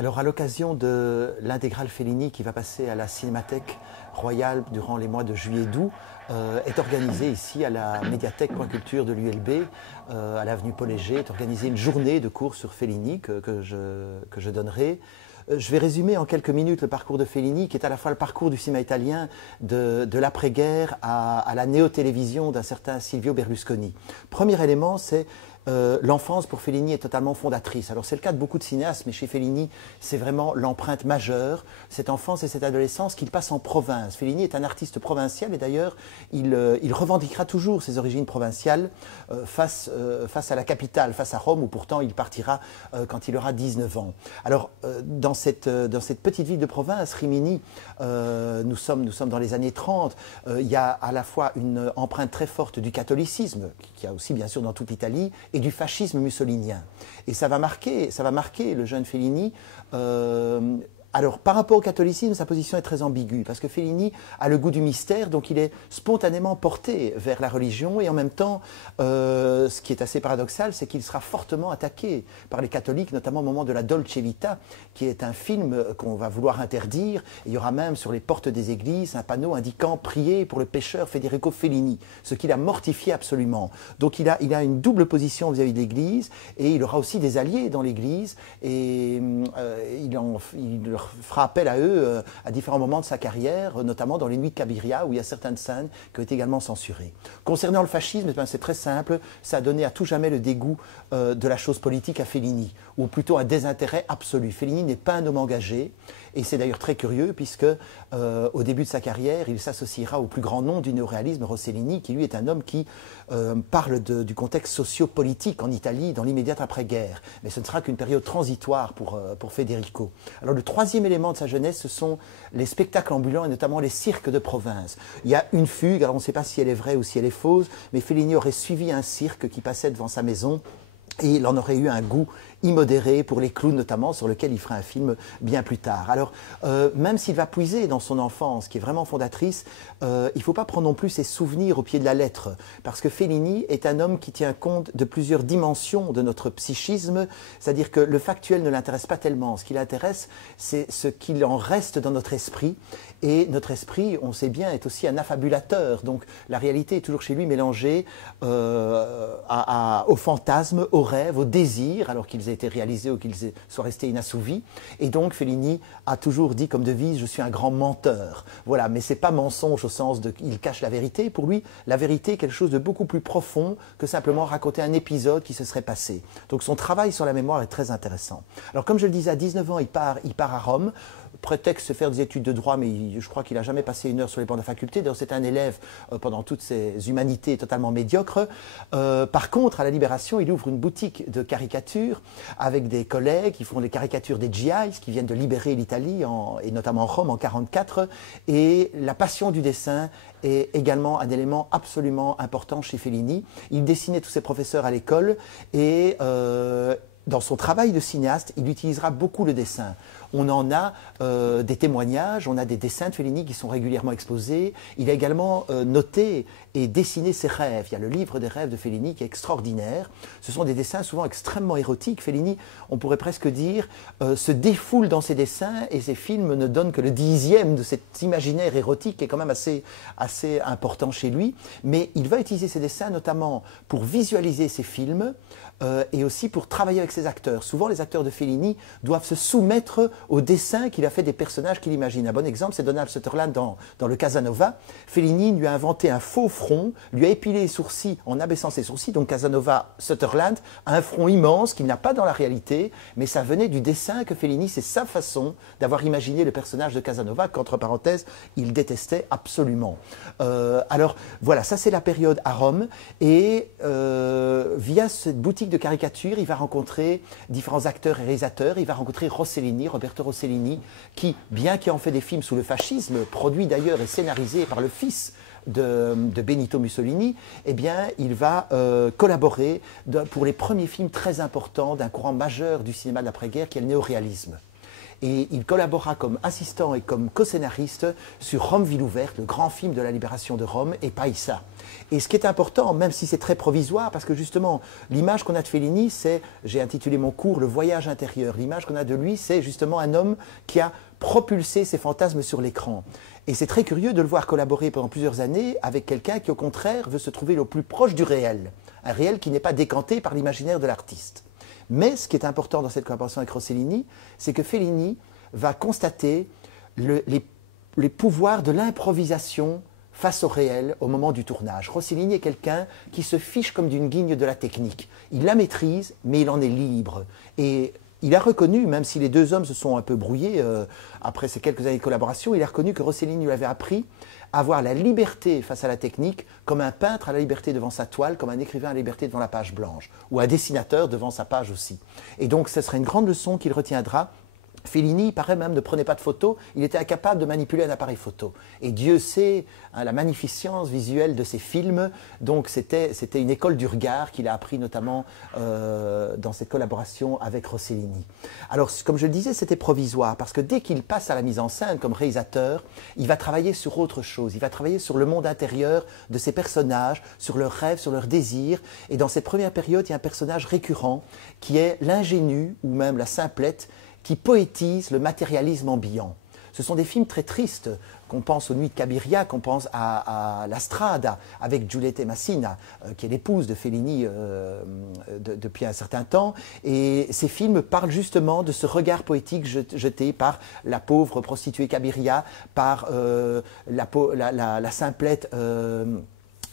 Alors, à l'occasion de l'intégrale Fellini qui va passer à la Cinémathèque Royale durant les mois de juillet et d'août, est organisée ici à la médiathèque Point Culture de l'ULB, à l'avenue Paul-Léger, est organisée une journée de cours sur Fellini que je donnerai. Je vais résumer en quelques minutes le parcours de Fellini, qui est à la fois le parcours du cinéma italien de l'après-guerre à la néo-télévision d'un certain Silvio Berlusconi. Premier élément, c'est l'enfance pour Fellini est totalement fondatrice. Alors c'est le cas de beaucoup de cinéastes, mais chez Fellini, c'est vraiment l'empreinte majeure, cette enfance et cette adolescence qu'il passe en province. Fellini est un artiste provincial et d'ailleurs, il revendiquera toujours ses origines provinciales face à la capitale, face à Rome, où pourtant il partira quand il aura 19 ans. Alors, dans cette petite ville de province, Rimini, nous sommes dans les années 30, il y a à la fois une empreinte très forte du catholicisme, qui a aussi bien sûr dans toute l'Italie, et du fascisme mussolinien. Et ça va marquer le jeune Fellini. Alors, par rapport au catholicisme, sa position est très ambiguë, parce que Fellini a le goût du mystère, donc il est spontanément porté vers la religion, et en même temps, ce qui est assez paradoxal, c'est qu'il sera fortement attaqué par les catholiques, notamment au moment de la Dolce Vita, qui est un film qu'on va vouloir interdire. Et il y aura même sur les portes des églises un panneau indiquant « Priez pour le pécheur Federico Fellini », ce qui l'a mortifié absolument. Donc il a une double position vis-à-vis de l'Église, et il aura aussi des alliés dans l'Église, et il fera appel à eux à différents moments de sa carrière, notamment dans les Nuits de Cabiria, où il y a certaines scènes qui ont été également censurées. Concernant le fascisme, c'est très simple, ça a donné à tout jamais le dégoût de la chose politique à Fellini, ou plutôt un désintérêt absolu. Fellini n'est pas un homme engagé, et c'est d'ailleurs très curieux, puisque au début de sa carrière, il s'associera au plus grand nom du néoréalisme, Rossellini, qui lui est un homme qui parle du contexte socio-politique en Italie dans l'immédiate après-guerre. Mais ce ne sera qu'une période transitoire pour Federico. Alors le troisième élément de sa jeunesse, ce sont les spectacles ambulants et notamment les cirques de province. Il y a une fugue, alors on ne sait pas si elle est vraie ou si elle est fausse, mais Fellini aurait suivi un cirque qui passait devant sa maison, et il en aurait eu un goût immodéré pour les clowns notamment, sur lequel il fera un film bien plus tard. Alors, même s'il va puiser dans son enfance, qui est vraiment fondatrice, il ne faut pas prendre non plus ses souvenirs au pied de la lettre, parce que Fellini est un homme qui tient compte de plusieurs dimensions de notre psychisme, c'est-à-dire que le factuel ne l'intéresse pas tellement. Ce qui l'intéresse, c'est ce qu'il en reste dans notre esprit, et notre esprit, on sait bien, est aussi un affabulateur, donc la réalité est toujours chez lui mélangée au fantasme, au rêve, au désir, alors qu'ils aient été réalisés ou qu'ils soient restés inassouvis. Et donc Fellini a toujours dit comme devise « je suis un grand menteur ». Voilà, mais ce n'est pas mensonge au sens de il cache la vérité. Pour lui, la vérité est quelque chose de beaucoup plus profond que simplement raconter un épisode qui se serait passé. Donc son travail sur la mémoire est très intéressant. Alors comme je le disais, à 19 ans, il part à Rome. Prétexte de faire des études de droit, mais je crois qu'il n'a jamais passé une heure sur les bancs de la faculté. D'ailleurs, c'est un élève pendant toutes ses humanités totalement médiocre. Par contre, à la Libération, il ouvre une boutique de caricatures avec des collègues qui font des caricatures des GIs qui viennent de libérer l'Italie, et notamment Rome en 1944. Et la passion du dessin est également un élément absolument important chez Fellini. Il dessinait tous ses professeurs à l'école et dans son travail de cinéaste, il utilisera beaucoup le dessin. On en a des témoignages, on a des dessins de Fellini qui sont régulièrement exposés. Il a également noté et dessiné ses rêves. Il y a le livre des rêves de Fellini qui est extraordinaire. Ce sont des dessins souvent extrêmement érotiques. Fellini, on pourrait presque dire, se défoule dans ses dessins et ses films ne donnent que le 10e de cet imaginaire érotique qui est quand même assez important chez lui. Mais il va utiliser ses dessins notamment pour visualiser ses films, et aussi pour travailler avec ses acteurs. Souvent, les acteurs de Fellini doivent se soumettre au dessin qu'il a fait des personnages qu'il imagine. Un bon exemple, c'est Donald Sutherland dans le Casanova. Fellini lui a inventé un faux front, lui a épilé les sourcils en abaissant ses sourcils. Donc Casanova, Sutherland a un front immense qu'il n'a pas dans la réalité, mais ça venait du dessin que Fellini, c'est sa façon d'avoir imaginé le personnage de Casanova, qu'entre parenthèses, il détestait absolument. Alors voilà, ça c'est la période à Rome, et via cette boutique de caricature, il va rencontrer différents acteurs et réalisateurs. Il va rencontrer Rossellini, Roberto Rossellini, qui, bien qu'il en fait des films sous le fascisme, produit d'ailleurs et scénarisé par le fils de Benito Mussolini, eh bien, il va collaborer pour les premiers films très importants d'un courant majeur du cinéma de l'après-guerre, qui est le néoréalisme. et il collabora comme assistant et comme co-scénariste sur Rome, ville ouverte, le grand film de la libération de Rome, et Païssa. Et ce qui est important, même si c'est très provisoire, parce que justement, l'image qu'on a de Fellini, c'est, j'ai intitulé mon cours, le voyage intérieur. L'image qu'on a de lui, c'est justement un homme qui a propulsé ses fantasmes sur l'écran. Et c'est très curieux de le voir collaborer pendant plusieurs années avec quelqu'un qui, au contraire, veut se trouver le plus proche du réel. Un réel qui n'est pas décanté par l'imaginaire de l'artiste. Mais ce qui est important dans cette collaboration avec Rossellini, c'est que Fellini va constater les pouvoirs de l'improvisation face au réel au moment du tournage. Rossellini est quelqu'un qui se fiche comme d'une guigne de la technique. Il la maîtrise, mais il en est libre. Et il a reconnu, même si les deux hommes se sont un peu brouillés après ces quelques années de collaboration, il a reconnu que Rossellini lui avait appris à avoir la liberté face à la technique, comme un peintre a la liberté devant sa toile, comme un écrivain a la liberté devant la page blanche, ou un dessinateur devant sa page aussi. Et donc ce serait une grande leçon qu'il retiendra. Fellini, il paraît même, ne prenait pas de photos, il était incapable de manipuler un appareil photo. Et Dieu sait la magnificence visuelle de ses films, donc c'était une école du regard qu'il a appris notamment dans cette collaboration avec Rossellini. Alors, comme je le disais, c'était provisoire, parce que dès qu'il passe à la mise en scène comme réalisateur, il va travailler sur autre chose, il va travailler sur le monde intérieur de ses personnages, sur leurs rêves, sur leurs désirs, et dans cette première période, il y a un personnage récurrent qui est l'ingénu, ou même la simplette, qui poétise le matérialisme ambiant. Ce sont des films très tristes, qu'on pense aux Nuits de Cabiria, qu'on pense à La Strada, avec Giulietta Massina, qui est l'épouse de Fellini depuis un certain temps. Et ces films parlent justement de ce regard poétique jeté par la pauvre prostituée Cabiria, par la simplette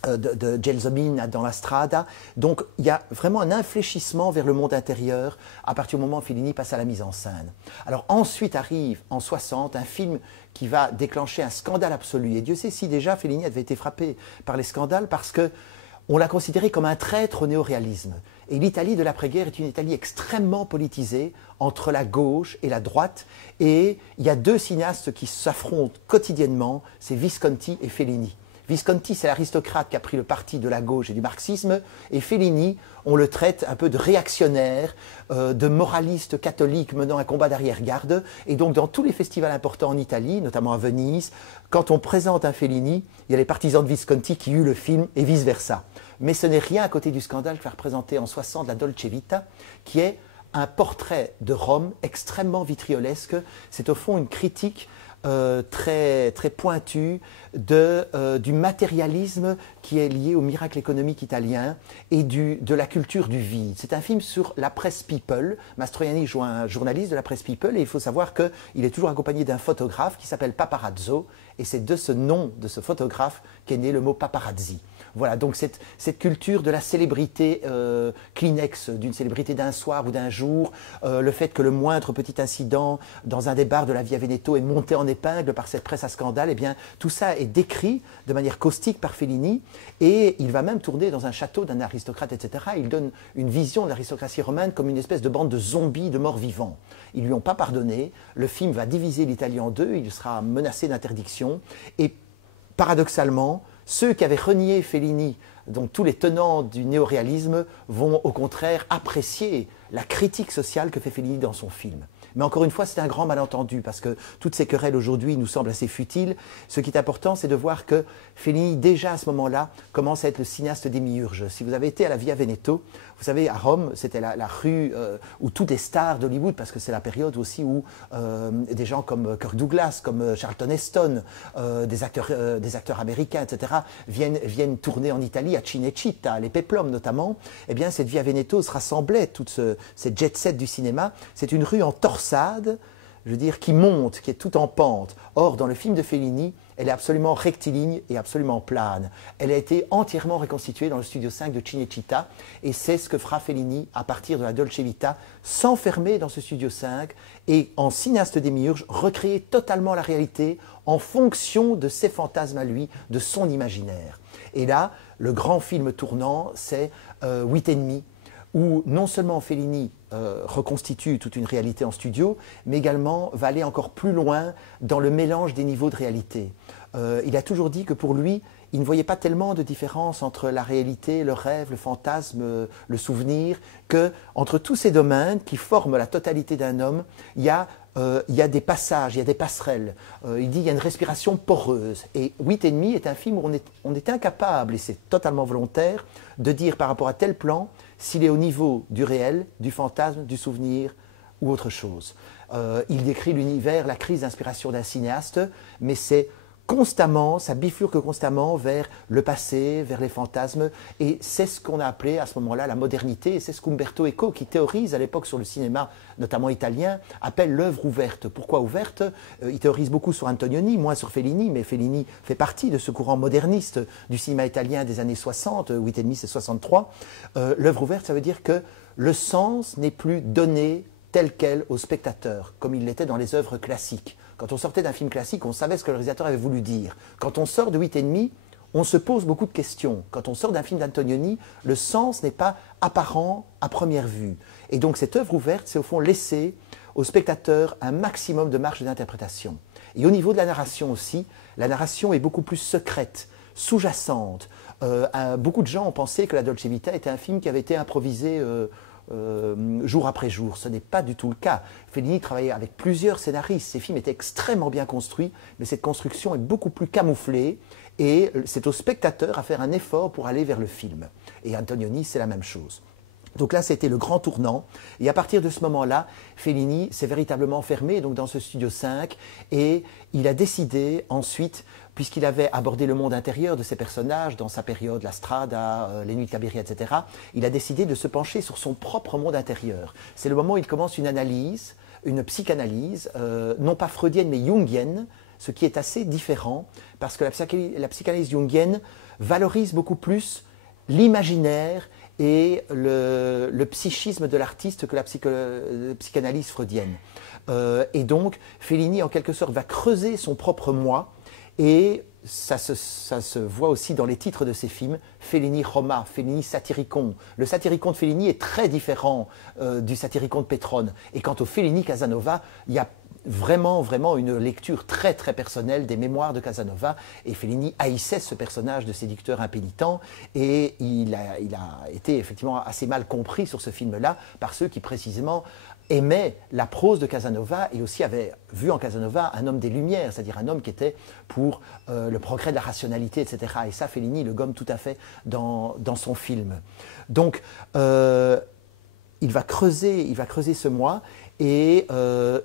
de Gelsomine dans La Strada. Donc il y a vraiment un infléchissement vers le monde intérieur à partir du moment où Fellini passe à la mise en scène. Alors ensuite arrive en 60 un film qui va déclencher un scandale absolu. Et Dieu sait si déjà Fellini avait été frappé par les scandales parce qu'on l'a considéré comme un traître au néoréalisme. Et l'Italie de l'après-guerre est une Italie extrêmement politisée entre la gauche et la droite. Et il y a deux cinéastes qui s'affrontent quotidiennement, c'est Visconti et Fellini. Visconti, c'est l'aristocrate qui a pris le parti de la gauche et du marxisme, et Fellini, on le traite un peu de réactionnaire, de moraliste catholique menant un combat d'arrière-garde. Et donc, dans tous les festivals importants en Italie, notamment à Venise, quand on présente un Fellini, il y a les partisans de Visconti qui huent le film et vice-versa. Mais ce n'est rien à côté du scandale qu'a représenté en 60 la Dolce Vita, qui est un portrait de Rome extrêmement vitriolesque. C'est au fond une critique très pointu du matérialisme qui est lié au miracle économique italien et de la culture du vide. C'est un film sur la presse people. Mastroianni joue un journaliste de la presse people et il faut savoir qu'il est toujours accompagné d'un photographe qui s'appelle Paparazzo et c'est de ce nom de ce photographe qu'est né le mot paparazzi. Voilà, donc cette culture de la célébrité Kleenex, d'une célébrité d'un soir ou d'un jour, le fait que le moindre petit incident dans un des bars de la Via Veneto est monté en épingle par cette presse à scandale, eh bien tout ça est décrit de manière caustique par Fellini et il va même tourner dans un château d'un aristocrate, etc. Il donne une vision de l'aristocratie romaine comme une espèce de bande de zombies, de morts vivants. Ils ne lui ont pas pardonné, le film va diviser l'Italie en deux, il sera menacé d'interdiction et paradoxalement, ceux qui avaient renié Fellini, donc tous les tenants du néoréalisme, vont au contraire apprécier la critique sociale que fait Fellini dans son film. Mais encore une fois, c'est un grand malentendu parce que toutes ces querelles aujourd'hui nous semblent assez futiles. Ce qui est important, c'est de voir que Fellini, déjà à ce moment-là, commence à être le cinéaste démiurge. Si vous avez été à la Via Veneto, vous savez, à Rome, c'était la rue où toutes les stars d'Hollywood, parce que c'est la période aussi où des gens comme Kirk Douglas, comme Charlton Heston, des acteurs américains, etc., viennent tourner en Italie, à Cinecittà, les Peplum notamment. Eh bien, cette Via Veneto se rassemblait, toute cette jet set du cinéma. C'est une rue en torsade, je veux dire, qui monte, qui est tout en pente. Or, dans le film de Fellini, elle est absolument rectiligne et absolument plane. Elle a été entièrement reconstituée dans le studio 5 de Cinecittà et c'est ce que fera Fellini à partir de la Dolce Vita, s'enfermer dans ce studio 5 et en cinéaste démiurge, recréer totalement la réalité en fonction de ses fantasmes à lui, de son imaginaire. Et là, le grand film tournant, c'est 8,5, où non seulement Fellini reconstitue toute une réalité en studio, mais également va aller encore plus loin dans le mélange des niveaux de réalité. Il a toujours dit que pour lui, il ne voyait pas tellement de différence entre la réalité, le rêve, le fantasme, le souvenir, que entre tous ces domaines qui forment la totalité d'un homme, il y a il y a des passages, il y a des passerelles. Il dit il y a une respiration poreuse. Et 8,5 est un film où on est incapable, et c'est totalement volontaire, de dire par rapport à tel plan s'il est au niveau du réel, du fantasme, du souvenir ou autre chose. Il décrit l'univers, la crise d'inspiration d'un cinéaste, mais c'est constamment, ça bifurque constamment vers le passé, vers les fantasmes, et c'est ce qu'on a appelé à ce moment-là la modernité, et c'est ce qu'Umberto Eco, qui théorise à l'époque sur le cinéma, notamment italien, appelle l'œuvre ouverte. Pourquoi ouverte? Il théorise beaucoup sur Antonioni, moins sur Fellini, mais Fellini fait partie de ce courant moderniste du cinéma italien des années 60, 8,5 c'est 63. L'œuvre ouverte, ça veut dire que le sens n'est plus donné tel quel au spectateur, comme il l'était dans les œuvres classiques. Quand on sortait d'un film classique, on savait ce que le réalisateur avait voulu dire. Quand on sort de 8,5, on se pose beaucoup de questions. Quand on sort d'un film d'Antonioni, le sens n'est pas apparent à première vue. Et donc cette œuvre ouverte, c'est au fond laisser au spectateur un maximum de marge d'interprétation. Et au niveau de la narration aussi, la narration est beaucoup plus secrète, sous-jacente. Beaucoup de gens ont pensé que La Dolce Vita était un film qui avait été improvisé jour après jour. Ce n'est pas du tout le cas. Fellini travaillait avec plusieurs scénaristes. Ses films étaient extrêmement bien construits, mais cette construction est beaucoup plus camouflée et c'est au spectateur à faire un effort pour aller vers le film. Et Antonioni, c'est la même chose. Donc là, c'était le grand tournant. Et à partir de ce moment-là, Fellini s'est véritablement fermé donc dans ce Studio 5 et il a décidé ensuite, puisqu'il avait abordé le monde intérieur de ses personnages dans sa période, La Strada, Les Nuits de Cabiria, etc., il a décidé de se pencher sur son propre monde intérieur. C'est le moment où il commence une analyse, une psychanalyse, non pas freudienne mais jungienne, ce qui est assez différent parce que la psychanalyse jungienne valorise beaucoup plus l'imaginaire et le psychisme de l'artiste que la psychanalyse freudienne. Et donc, Fellini, en quelque sorte, va creuser son propre moi, et ça se voit aussi dans les titres de ses films, Fellini Roma, Fellini Satyricon. Le Satyricon de Fellini est très différent du Satyricon de Petrone. Et quant au Fellini Casanova, il y a vraiment une lecture très personnelle des mémoires de Casanova, et Fellini haïssait ce personnage de séducteur impénitent, et il a été effectivement assez mal compris sur ce film-là par ceux qui précisément aimaient la prose de Casanova et aussi avaient vu en Casanova un homme des Lumières, c'est-à-dire un homme qui était pour le progrès de la rationalité, etc. Et ça, Fellini le gomme tout à fait dans son film. Donc, il va creuser ce moi, et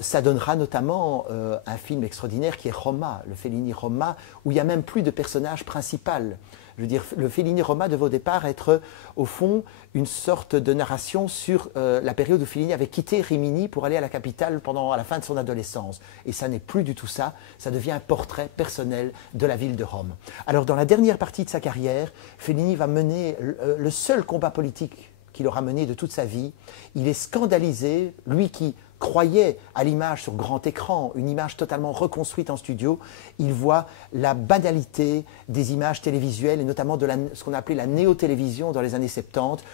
ça donnera notamment un film extraordinaire qui est Roma, le Fellini Roma, où il n'y a même plus de personnage principal. Je veux dire, le Fellini Roma devait au départ être, au fond, une sorte de narration sur la période où Fellini avait quitté Rimini pour aller à la capitale à la fin de son adolescence. Et ça n'est plus du tout ça, ça devient un portrait personnel de la ville de Rome. Alors, dans la dernière partie de sa carrière, Fellini va mener le seul combat politique qu'il aura mené de toute sa vie. Il est scandalisé, lui qui croyait à l'image sur grand écran, une image totalement reconstruite en studio, il voit la banalité des images télévisuelles et notamment de ce qu'on appelait la néo-télévision dans les années 70,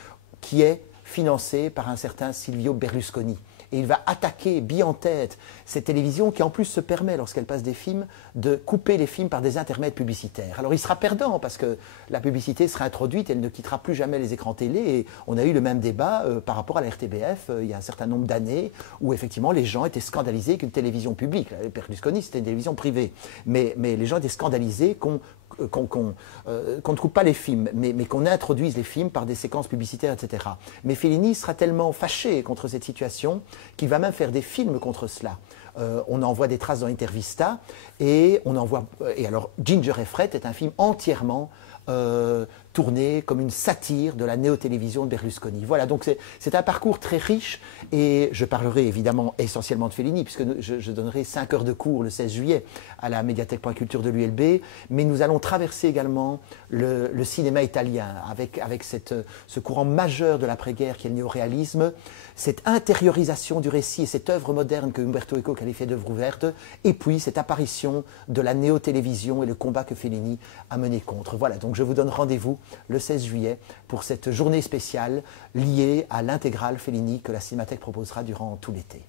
qui est financée par un certain Silvio Berlusconi. Et il va attaquer, bille en tête, cette télévision qui en plus se permet, lorsqu'elle passe des films, de couper les films par des intermèdes publicitaires. Alors il sera perdant parce que la publicité sera introduite, elle ne quittera plus jamais les écrans télé, et on a eu le même débat par rapport à la RTBF il y a un certain nombre d'années où effectivement les gens étaient scandalisés qu'une télévision publique, Berlusconi c'était une télévision privée, mais les gens étaient scandalisés qu'on ne coupe pas les films, mais qu'on introduise les films par des séquences publicitaires, etc. Mais Fellini sera tellement fâché contre cette situation qu'il va même faire des films contre cela. On en voit des traces dans Intervista, et alors Ginger et Fred est un film entièrement tourné comme une satire de la néo-télévision de Berlusconi. Voilà, donc c'est un parcours très riche, et je parlerai évidemment essentiellement de Fellini, puisque je donnerai 5 heures de cours le 16 juillet à la médiathèque Point Culture de l'ULB, mais nous allons traverser également le cinéma italien, avec ce courant majeur de l'après-guerre qui est le néoréalisme, cette intériorisation du récit et cette œuvre moderne que Umberto Eco qualifiait d'œuvre ouverte, et puis cette apparition de la néo-télévision et le combat que Fellini a mené contre. Voilà, donc je vous donne rendez-vous le 16 juillet pour cette journée spéciale liée à l'intégrale Fellini que la Cinémathèque proposera durant tout l'été.